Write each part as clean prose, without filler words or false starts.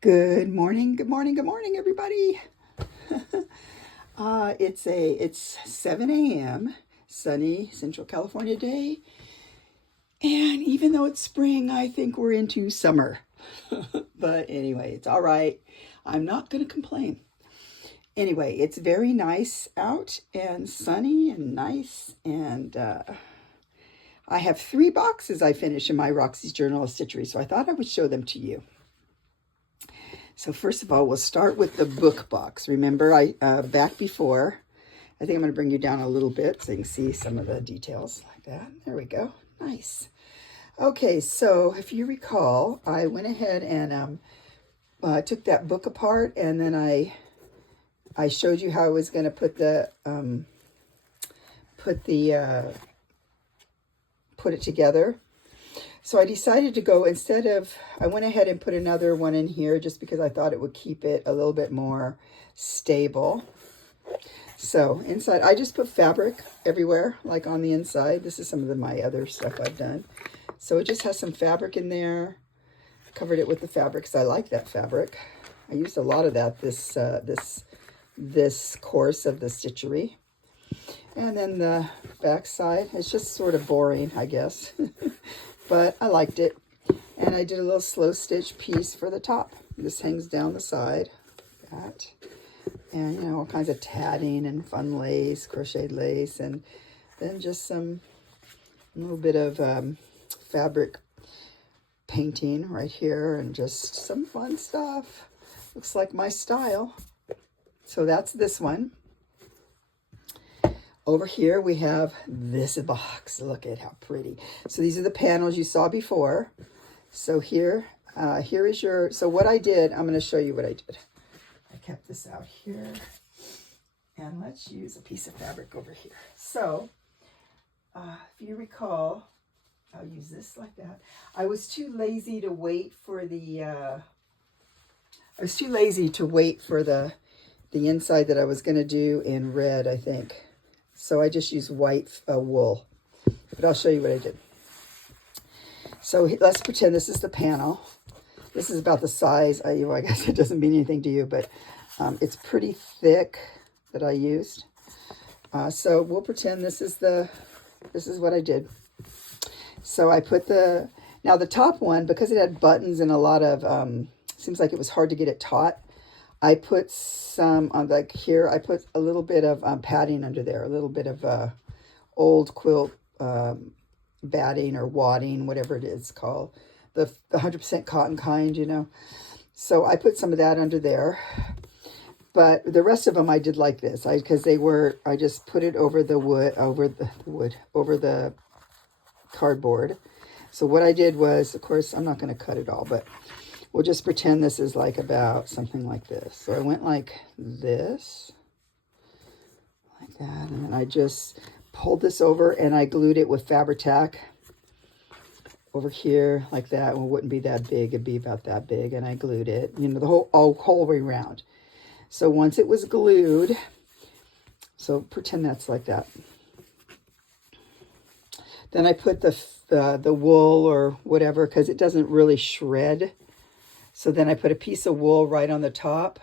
Good morning, good morning, good morning, everybody. It's 7 a.m. sunny Central California day, and even though it's spring, I think we're into summer. But anyway, it's all right. I'm not going to complain. Anyway, it's very nice out and sunny and nice, and I have 3 boxes I finished in my Roxy's Journal of Stitchery, so I thought I would show them to you. So first of all, we'll start with the book box. Remember, back before, I think I'm going to bring you down a little bit so you can see some of the details like that. There we go. Nice. Okay, so if you recall, I went ahead and took that book apart, and then I showed you how I was going to put it together. So I decided to go, I went ahead and put another one in here just because I thought it would keep it a little bit more stable. So inside, I just put fabric everywhere, like on the inside. This is some of my other stuff I've done. So it just has some fabric in there. Covered it with the fabric because I like that fabric. I used a lot of that this course of the stitchery. And then the back side, it's just sort of boring, I guess. But I liked it. And I did a little slow stitch piece for the top. This hangs down the side. That. And, you know, all kinds of tatting and fun lace, crocheted lace. And then just a little bit of fabric painting right here. And just some fun stuff. Looks like my style. So that's this one. Over here we have this box. Look at how pretty. So these are the panels you saw before. So here is your, so what I did, I'm going to show you what I did. I kept this out here. And let's use a piece of fabric over here. So if you recall, I'll use this like that. I was too lazy to wait for the inside that I was going to do in red, I think. So I just used white wool, but I'll show you what I did. So let's pretend this is the panel. This is about the size. I guess it doesn't mean anything to you, but it's pretty thick that I used. So we'll pretend this is what I did. So I put now the top one, because it had buttons and a lot of, seems like it was hard to get it taut. I put some on like here. I put a little bit of padding under there, a little bit of old quilt batting or wadding, whatever it is called, the 100% cotton kind, you know. So I put some of that under there, but the rest of them I did like this, because I just put it over the wood, over the cardboard. So what I did was, of course, I'm not going to cut it all, but we'll just pretend this is like about something like this. So I went like this, like that, and then I just pulled this over and I glued it with Fabri-Tac over here like that. Well, it wouldn't be that big, it'd be about that big, and I glued it, you know, the whole way around. So once it was glued, so pretend that's like that. Then I put the wool or whatever, because it doesn't really shred. So then I put a piece of wool right on the top,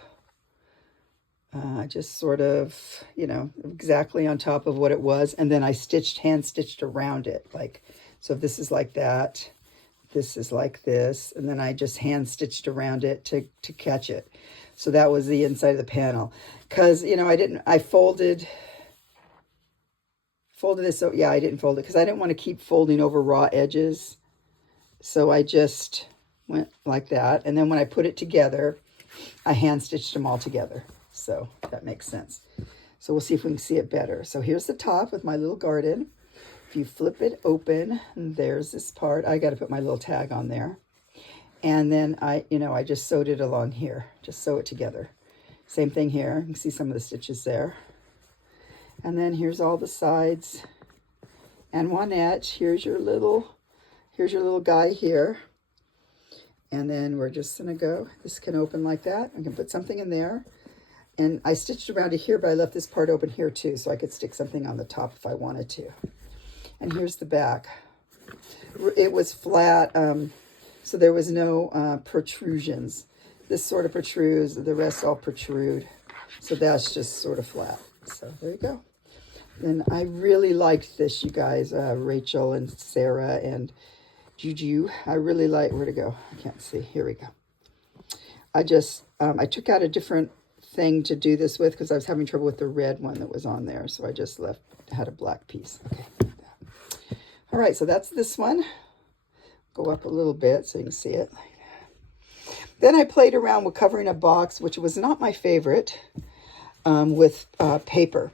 just sort of, you know, exactly on top of what it was. And then I hand stitched around it. Like, so if this is like that, this is like this. And then I just hand stitched around it to catch it. So that was the inside of the panel. Because, you know, I folded this. So yeah, I didn't fold it because I didn't want to keep folding over raw edges. So I just went like that, and then when I put it together, I hand stitched them all together. So that makes sense. So we'll see if we can see it better. So here's the top with my little garden. If you flip it open, there's this part. I got to put my little tag on there, and then I just sewed it along here. Just sew it together. Same thing here. You can see some of the stitches there. And then here's all the sides and one edge. Here's your little guy here. And then we're just going to go, this can open like that. I can put something in there. And I stitched around to here, but I left this part open here too, so I could stick something on the top if I wanted to. And here's the back. It was flat, so there was no protrusions. this sort of protrudes, the rest all protrude. So that's just sort of flat. So there you go. And I really liked this, you guys, Rachel and Sarah and Juju. I really like, where to go? I can't see. Here we go. I just, I took out a different thing to do this with because I was having trouble with the red one that was on there. So I just had a black piece. Okay. All right, so that's this one. Go up a little bit so you can see it. Then I played around with covering a box, which was not my favorite, with paper.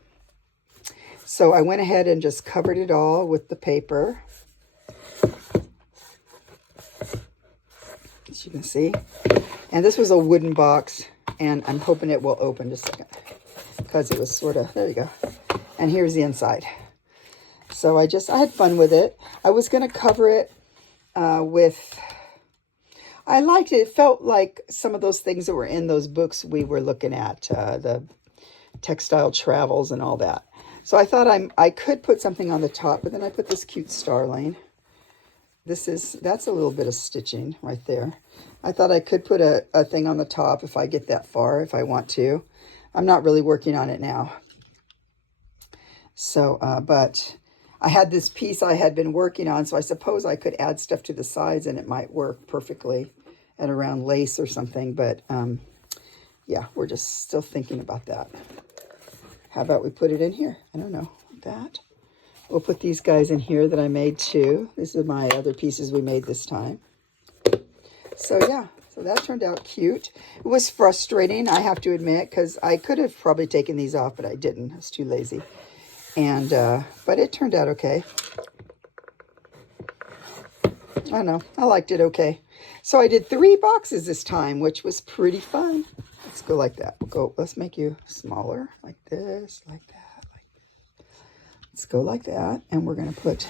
So I went ahead and just covered it all with the paper. As you can see. And this was a wooden box, and I'm hoping it will open just a second because it was sort of, there you go. And here's the inside. So I had fun with it. I was going to cover it with, I liked it. It felt like some of those things that were in those books we were looking at, the textile travels and all that. So I thought I could put something on the top, but then I put this cute starling. That's a little bit of stitching right there. I thought I could put a thing on the top if I get that far, if I want to. I'm not really working on it now. So, but I had this piece I had been working on, so I suppose I could add stuff to the sides and it might work perfectly and around lace or something. But yeah, we're just still thinking about that. How about we put it in here? I don't know, like that. We'll put these guys in here that I made too. These are my other pieces we made this time. So yeah, so that turned out cute. It was frustrating, I have to admit, because I could have probably taken these off, but I didn't. I was too lazy. And, but it turned out okay. I don't know. I liked it okay. So I did 3 boxes this time, which was pretty fun. Let's go like that. Let's make you smaller, like this, like that, like this. Let's go like that. And we're going to put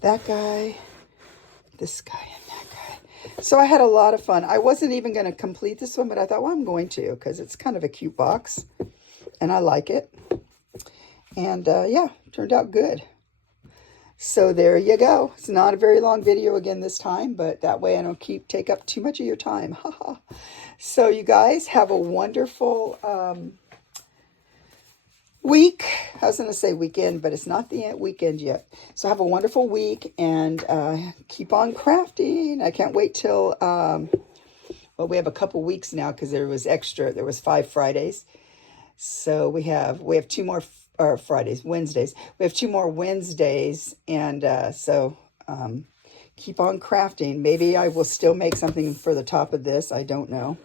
that guy, this guy, and that guy. So I had a lot of fun. I wasn't even going to complete this one, but I thought, well, I'm going to, because it's kind of a cute box. And I like it. And yeah, turned out good. So there you go. It's not a very long video again this time, but that way I don't take up too much of your time. So you guys have a wonderful week. I was going to say weekend, but it's not the weekend yet. So have a wonderful week and keep on crafting. I can't wait till, well, we have a couple weeks now because there was 5 Fridays. So we have 2 more Wednesdays. We have 2 more Wednesdays, and so keep on crafting. Maybe I will still make something for the top of this. I don't know,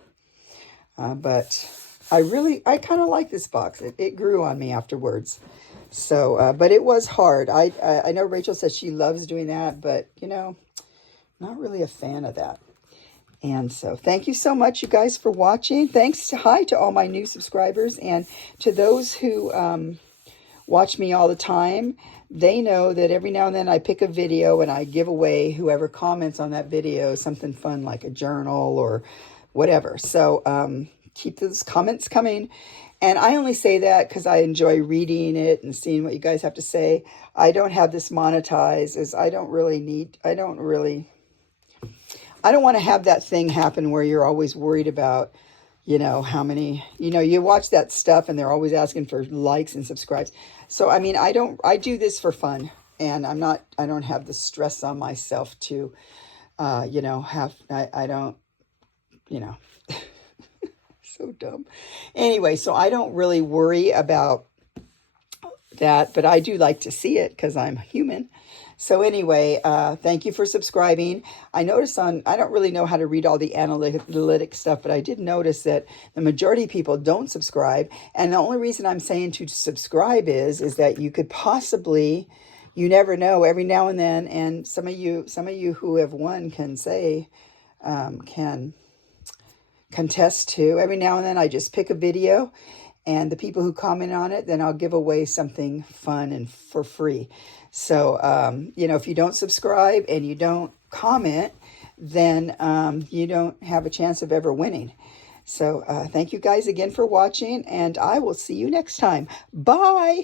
but I kind of like this box. It grew on me afterwards. So, but it was hard. I know Rachel says she loves doing that, but you know, not really a fan of that. And so thank you so much, you guys, for watching. Hi to all my new subscribers, and to those who watch me all the time. They know that every now and then I pick a video and I give away whoever comments on that video something fun like a journal or whatever. So keep those comments coming. And I only say that because I enjoy reading it and seeing what you guys have to say. I don't have this monetized, as I don't want to have that thing happen where you're always worried about, you know, how many, you know, you watch that stuff and they're always asking for likes and subscribes. So, I mean, I do this for fun, and I don't have the stress on myself to, you know, I don't, you know, so dumb. Anyway, so I don't really worry about that, but I do like to see it because I'm human. So anyway, thank you for subscribing. I noticed I don't really know how to read all the analytic stuff, but I did notice that the majority of people don't subscribe. And the only reason I'm saying to subscribe is that you could possibly, you never know, every now and then, and some of you who have won can say, can contest to, every now and then I just pick a video, and the people who comment on it, then I'll give away something fun and for free. So, you know, if you don't subscribe and you don't comment, then you don't have a chance of ever winning. So thank you guys again for watching, and I will see you next time. Bye.